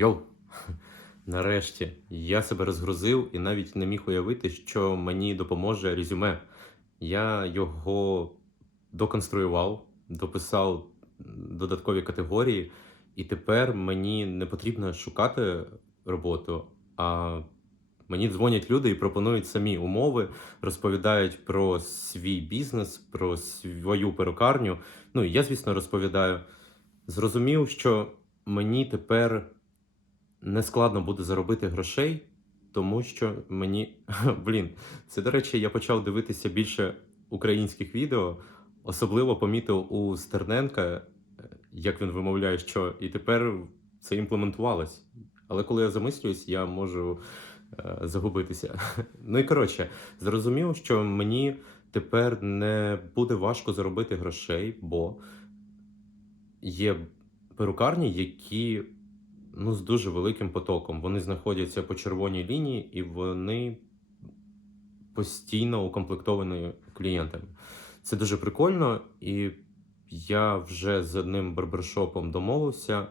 Йоу, нарешті я себе розгрузив і навіть не міг уявити, що мені допоможе резюме. Я його доконструював, дописав додаткові категорії, і тепер мені не потрібно шукати роботу, а мені дзвонять люди і пропонують самі умови, розповідають про свій бізнес, про свою перукарню. Ну і я, звісно, розповідаю. Зрозумів, що мені тепер не складно буде заробити грошей, тому що мені. Блін, це, до речі, я почав дивитися більше українських відео, особливо помітив у Стерненка, е, як він вимовляє, що і тепер це імплементувалось. Але коли я замислююсь, я можу е, загубитися. Ну і коротше, зрозумів, що мені тепер не буде важко заробити грошей, бо є перукарні, які ну, з дуже великим потоком. Вони знаходяться по червоній лінії і вони постійно укомплектовані клієнтами. Це дуже прикольно, і я вже з одним барбершопом домовився.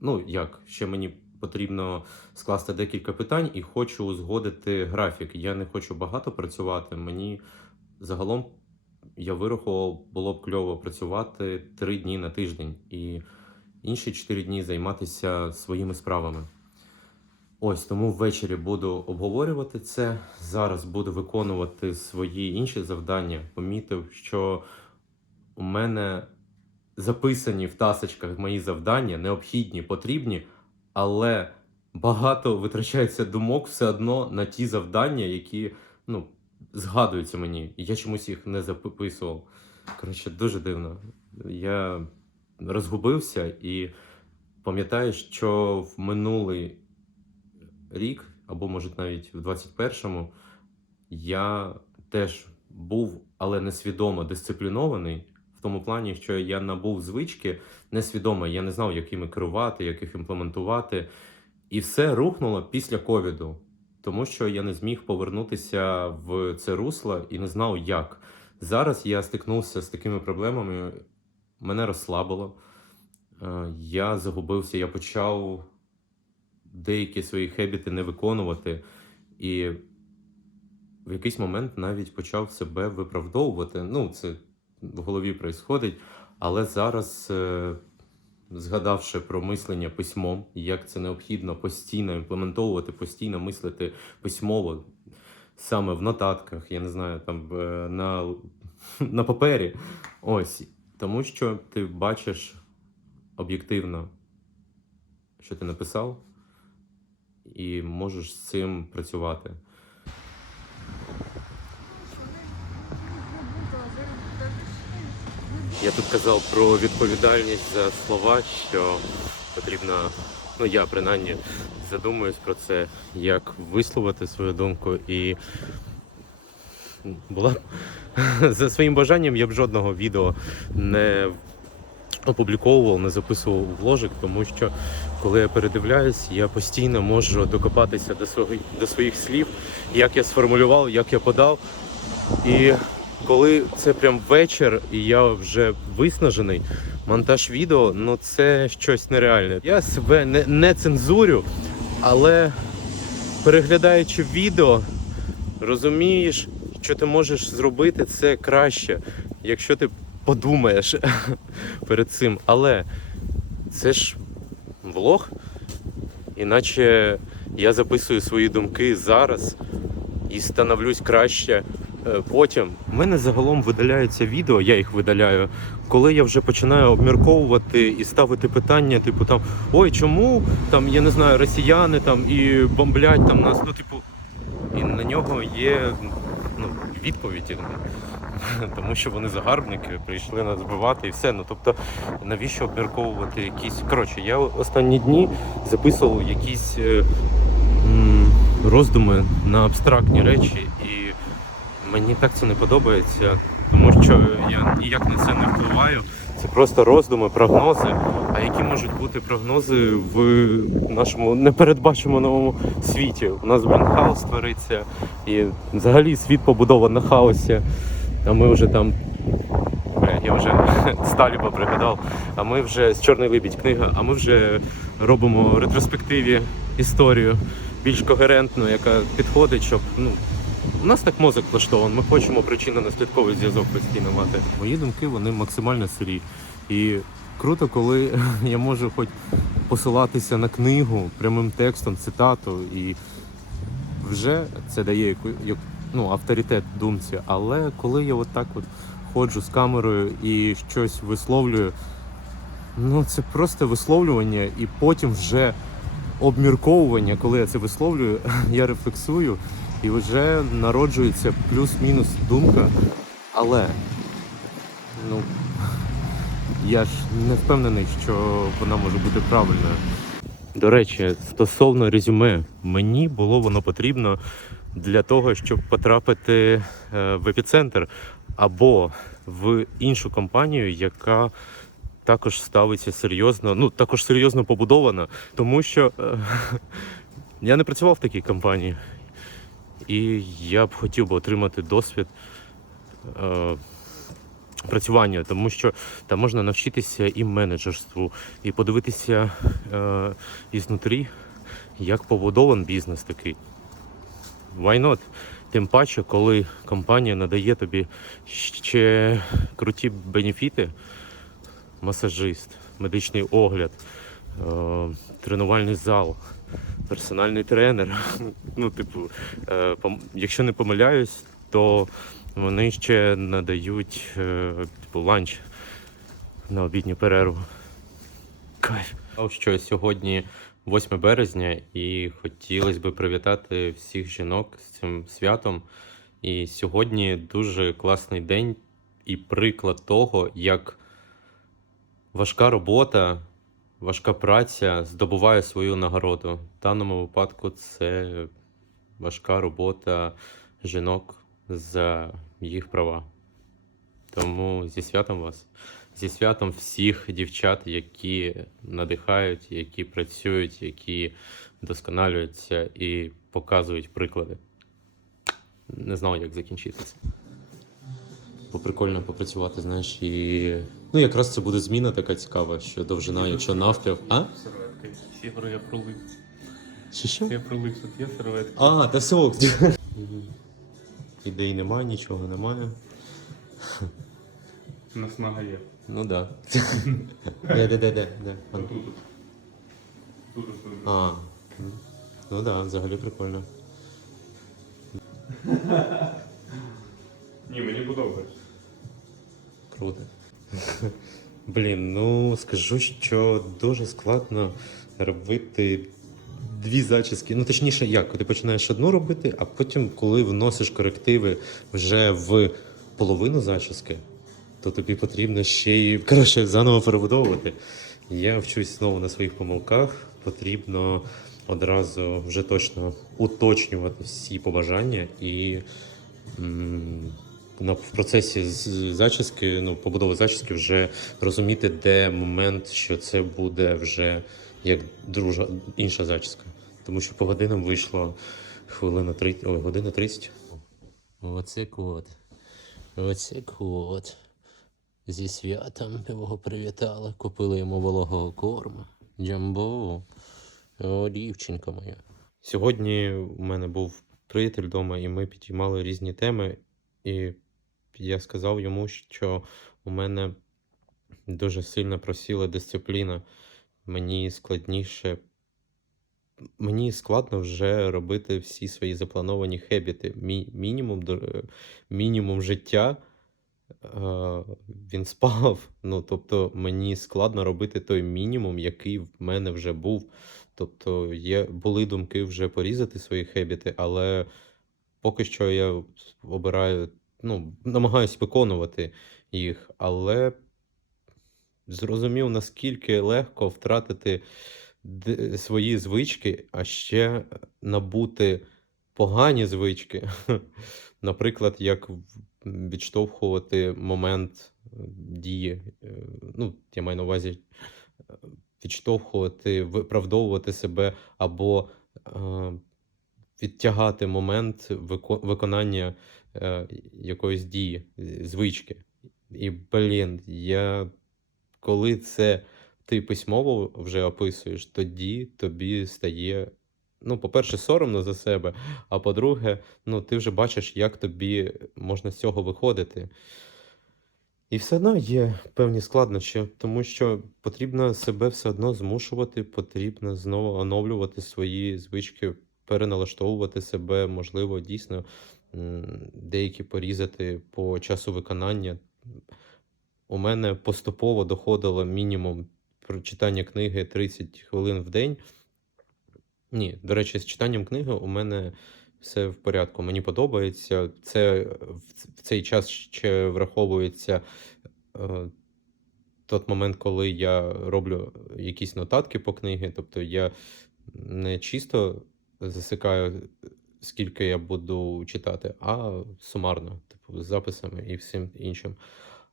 Ну, як, ще мені потрібно скласти декілька питань і хочу узгодити графік. Я не хочу багато працювати. Мені загалом я вирахував, було б кльово працювати три дні на тиждень і інші чотири дні займатися своїми справами. Ось тому ввечері буду обговорювати це. Зараз буду виконувати свої інші завдання. Помітив, що у мене записані в тасочках мої завдання, необхідні, потрібні, але багато витрачається думок все одно на ті завдання, які ну, згадуються мені. Я чомусь їх не записував. Коротше, дуже дивно. Я розгубився і пам'ятаю, що в минулий рік, або може навіть в 21-му, я теж був, але несвідомо дисциплінований. В тому плані, що я набув звички несвідомо, я не знав, якими керувати, як їх імплементувати. І все рухнуло після ковіду, тому що я не зміг повернутися в це русло і не знав, як. Зараз я стикнувся з такими проблемами, мене розслабило. Е, Я загубився, я почав деякі свої хебіти не виконувати, і в якийсь момент навіть почав себе виправдовувати. Ну, це в голові происходить, але зараз, е, згадавши про мислення письмом, як це необхідно постійно імплементовувати, постійно мислити письмово, саме в нотатках, я не знаю, там е, на, на папері. Ось. Тому що ти бачиш об'єктивно, що ти написав, і можеш з цим працювати. Я тут казав про відповідальність за слова, що потрібно, ну я принаймні задумуюсь про це, як висловити свою думку. І була за своїм бажанням я б жодного відео не опубліковував, не записував в ложик, тому що коли я передивляюсь, я постійно можу докопатися до своїх, до своїх слів, як я сформулював, як я подав. І коли це прям вечір, і я вже виснажений, монтаж відео, ну це щось нереальне. Я себе не, не цензурю, але переглядаючи відео, розумієш, що ти можеш зробити це краще, якщо ти подумаєш перед цим. Але це ж влог, іначе я записую свої думки зараз і становлюсь краще е, потім. У мене загалом видаляються відео, я їх видаляю, коли я вже починаю обмірковувати і ставити питання, типу там ой, чому там, я не знаю, росіяни там і бомблять там нас. Ну, типу, і на нього є відповіді. Тому що вони загарбники, прийшли нас збивати і все. Ну тобто, навіщо обмірковувати якісь. Коротше, я останні дні записував якісь е, роздуми на абстрактні речі, і мені так це не подобається, тому що я ніяк на це не впливаю. Це просто роздуми, прогнози. А які можуть бути прогнози в нашому непередбачуваному світі? У нас блін, хаос твориться, і взагалі світ побудований на хаосі. А ми вже там я вже Сталіба пригадав. А ми вже з Чорний Либідь книга, а ми вже робимо ретроспективі історію більш когерентну, яка підходить, щоб ну. У нас так мозок влаштований, ми хочемо причинно-наслідковий зв'язок постійно мати. Мої думки вони максимально сирі. І круто, коли я можу хоч посилатися на книгу прямим текстом, цитату, і вже це дає як, ну, авторитет думці. Але коли я отак от ходжу з камерою і щось висловлюю, ну це просто висловлювання, і потім вже обмірковування, коли я це висловлюю, я рефлексую, і вже народжується плюс-мінус думка. Але ну, я ж не впевнений, що вона може бути правильною. До речі, стосовно резюме, мені було воно потрібно для того, щоб потрапити е, в епіцентр або в іншу компанію, яка також ставиться серйозно, ну також серйозно побудована, тому що е, я не працював в такій компанії, і я б хотів би отримати досвід. Е, Працювання, тому що там можна навчитися і менеджерству, і подивитися е, ізнутрі, як побудований бізнес такий. Why not? Тим паче, коли компанія надає тобі ще круті бенефіти, масажист, медичний огляд, е, тренувальний зал, персональний тренер. Ну, типу, е, якщо не помиляюсь, то вони ще надають е, типу, ланч на обідню перерву. Кайф. Що сьогодні 8 березня, і хотілося б привітати всіх жінок з цим святом. І сьогодні дуже класний день і приклад того, як важка робота, важка праця здобуває свою нагороду. В даному випадку це важка робота жінок за їх права. Тому зі святом вас, зі святом всіх дівчат, які надихають, які працюють, які вдосконалюються і показують приклади. Не знав, як закінчитися. Бо прикольно попрацювати, знаєш, і. Ну, якраз це буде зміна така цікава, що довжина, якщо навпіл. А? Серветки. Сігро я пролив. Чи що? Я пролив, тут є серветки. А, та все. Ідей немає, нічого немає. Наснага є. Ну да. Де, де, де, де, де? Тут. Тут тут. А. Ну да, взагалі прикольно. Ні, мені подобається. Круто. Блін, ну скажу, що дуже складно робити дві зачіски. Ну, точніше, як, ти починаєш одну робити, а потім, коли вносиш корективи вже в половину зачіски, то тобі потрібно ще й коротше, заново перебудовувати. Я вчусь знову на своїх помилках. Потрібно одразу вже точно уточнювати всі побажання і в процесі зачіски, ну, побудови зачіски вже розуміти, де момент, що це буде вже як дружа, інша зачіска. Тому що по годинам вийшло хвилина 30, ой, година 30. Оце кот. Оце кот. Зі святом його привітали, купили йому вологого корму. Джамбо. О, дівчинка моя. Сьогодні у мене був приятель вдома, і ми підіймали різні теми. І я сказав йому, що у мене дуже сильно просіла дисципліна. Мені складніше. Мені складно вже робити всі свої заплановані хебіти. Мі- мінімум, мінімум життя е, він спав. Ну, тобто, мені складно робити той мінімум, який в мене вже був. Тобто, є, були думки вже порізати свої хебіти, але поки що я обираю, ну, намагаюсь виконувати їх, але зрозумів, наскільки легко втратити свої звички, а ще набути погані звички. Наприклад, як відштовхувати момент е, дії. Е, Ну, я маю на увазі відштовхувати, виправдовувати себе або е, відтягати момент виконання е, якоїсь дії, е, звички. І, блін, я коли це ти письмово вже описуєш, тоді тобі стає, ну, по-перше, соромно за себе, а по-друге, ну, ти вже бачиш, як тобі можна з цього виходити. І все одно є певні складнощі, тому що потрібно себе все одно змушувати, потрібно знову оновлювати свої звички, переналаштовувати себе, можливо, дійсно деякі порізати по часу виконання. У мене поступово доходило мінімум прочитання книги 30 хвилин в день. Ні, до речі, з читанням книги у мене все в порядку. Мені подобається. Це в цей час ще враховується е, той момент, коли я роблю якісь нотатки по книги. Тобто я не чисто засикаю, скільки я буду читати, а сумарно, типу, з записами і всім іншим.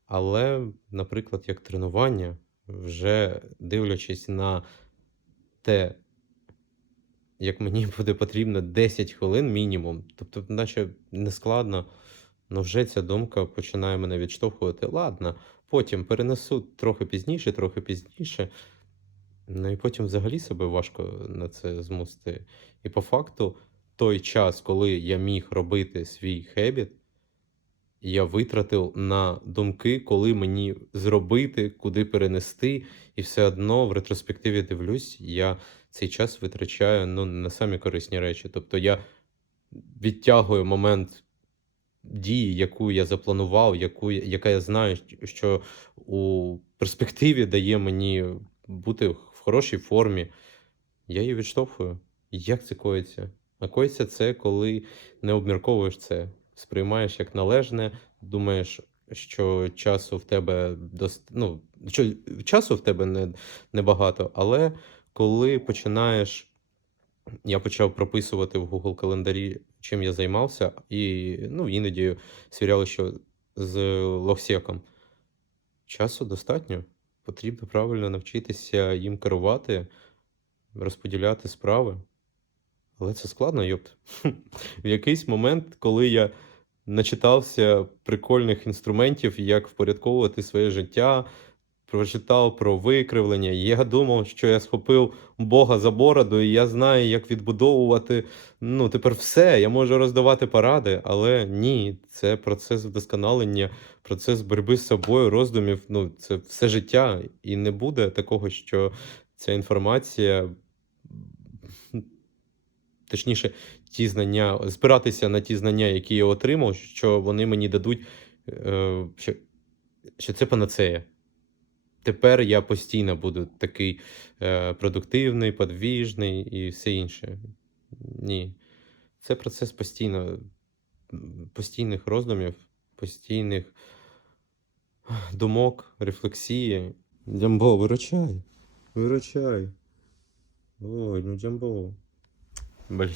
Але, наприклад, як тренування, вже дивлячись на те, як мені буде потрібно 10 хвилин мінімум, тобто, наче не складно, але вже ця думка починає мене відштовхувати. Ладно, потім перенесу трохи пізніше, трохи пізніше. Ну і потім взагалі себе важко на це змусити. І по факту, той час, коли я міг робити свій хебіт, я витратив на думки, коли мені зробити, куди перенести, і все одно в ретроспективі дивлюсь, я цей час витрачаю ну, на самі корисні речі. Тобто я відтягую момент дії, яку я запланував, яку, яка я знаю, що у перспективі дає мені бути в хорошій формі. Я її відштовхую. Як це коїться? А коїться це, коли не обмірковуєш це, сприймаєш як належне, думаєш, що часу в тебе дост... ну, що часу в тебе не, небагато, але коли починаєш. Я почав прописувати в Google календарі, чим я займався, і ну, іноді свіряли, що з логсеком. Часу достатньо. Потрібно правильно навчитися їм керувати, розподіляти справи. Але це складно, йопт. В якийсь момент, коли я начитався прикольних інструментів, як впорядковувати своє життя, прочитав про викривлення, я думав, що я схопив Бога за бороду, і я знаю, як відбудовувати. Ну, тепер все, я можу роздавати поради, але ні, це процес вдосконалення, процес боротьби з собою, роздумів. Ну, це все життя, і не буде такого, що ця інформація. Точніше, ті знання, спиратися на ті знання, які я отримав, що вони мені дадуть, е, що, що це панацея. Тепер я постійно буду такий е, продуктивний, подвіжний і все інше. Ні. Це процес постійно, постійних роздумів, постійних думок, рефлексії. Джамбо, виручай. Виручай. Ой, ну Джамбо. Блін.